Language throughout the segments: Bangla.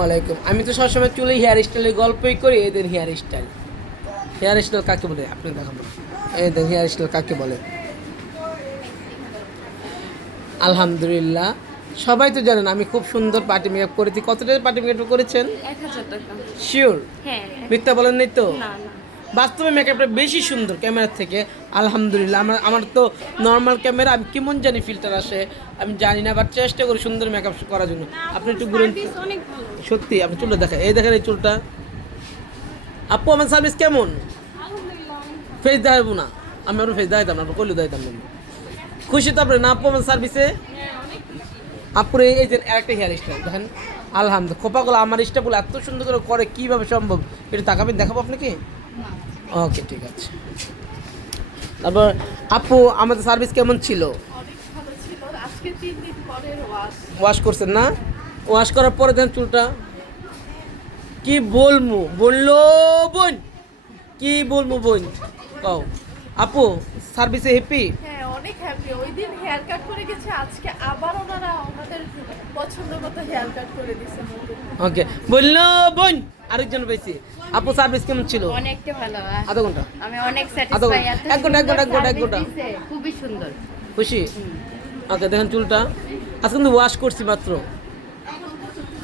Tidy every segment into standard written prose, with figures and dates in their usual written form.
ওয়ালাইকুম। আমি তো সবসময় চুলে হেয়ার স্টাইলের গল্পই করি। এদের হেয়ার স্টাইল, হেয়ার স্টাইল কাকে বলে আপনি দেখাবো। এদের হেয়ার স্টাইল কাকে বলে। আলহামদুলিল্লাহ, সবাই তো জানেন আমি খুব সুন্দর পার্টি মেকআপ করেছি। কত টাকা পার্টি মেকআপ করেছেন? ১,০০০ টাকা। শিওর? হ্যাঁ। মিথ্যা বলেন নাই তো? না, না। বাস্তবে মেকআপটা বেশি সুন্দর ক্যামেরার থেকে। আলহামদুলিল্লাহ, আমার তো নর্মাল ক্যামেরা, আমি কেমন জানি ফিল্টার আসে, আমি জানি না, বাট চেষ্টা করি সুন্দর মেকআপ করার জন্য। না, আপনি আপুর একটু ঘুরেন। সার্ভিস অনেক ভালো। সত্যি আপনি চুলটা দেখেন, এই দেখেন এই চুলটা। আপু আমার সার্ভিস কেমন? আলহামদুলিল্লাহ। ফেস দেখাবো না, আমি আপনার ফেস দেখাইতাম না, আপনার কইলে দেখাইতাম না। খুশি তো আপনি না আপু আমার সার্ভিসে? হ্যাঁ, অনেক খুশি। আপুর এই যে আরেকটা হেয়ার স্টাইল দেখেন। আলহামদুলিল্লাহ, খোপাগুলো আমার স্টাফগুলো এত সুন্দর করে করে, কীভাবে সম্ভব? এটা তাকাবেন, দেখাবো আপনাকে। না, ওকে, ঠিক আছে। তারপর আপু আমাদের সার্ভিস কেমন ছিল? অনেক ভালো ছিল। আজকে ৩ দিন পরের ওয়াশ। ওয়াশ করছেন না? ওয়াশ করার পরে দেন চুলটা। কি বলবো বললো বোন, কি বলবো বোন, কও। আপু সার্ভিসে হ্যাপি? হ্যাঁ, অনেক হ্যাপি। ওই দিন হেয়ার কাট করে গেছে, আজকে আবার ওনারা ওনাদের পছন্দ মতো হেয়ার কাট করে দিছে। ওকে, বললো বোন। আরেকজন পেয়েছি। আপু সার্ভিস কেমন ছিল? অনেকটা ভালো। আধা ঘন্টা? আমি অনেক আধা স্যাটিসফাই। ঘন্টা? এক ঘন্টা, এক ঘন্টা, এক ঘন্টা, এক ঘন্টা। খুবই সুন্দর। খুশি? ওকে, দেখেন চুলটা আজকে কিন্তু ওয়াশ করছি মাত্র।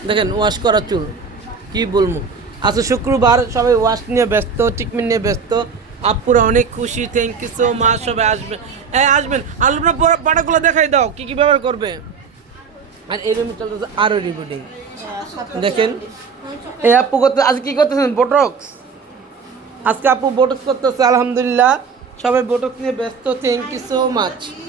দেখেন ওয়াশ করা চুল, কি বলবো। আজকে শুক্রবার, সবাই ওয়াশ নিয়ে ব্যস্ত, ট্রিটমেন্ট নিয়ে ব্যস্ত। আপুরা অনেক খুশি, থ্যাংক ইউ সো মাচ। সবাই আসবেন, হ্যাঁ আসবেন। আলুরা পাটাগুলো দেখাই দাও কি কি ব্যবহার করবে। আর এই রুমে চলতেছে আরও রিবুটিং। দেখেন এই আপু করতে আজকে কি করতেছেন? বোটক্স। আজকে আপু বোটক্স করতেছে। আলহামদুলিল্লাহ, সবাই বোটক্স নিয়ে ব্যস্ত, থ্যাংক ইউ সো মাচ।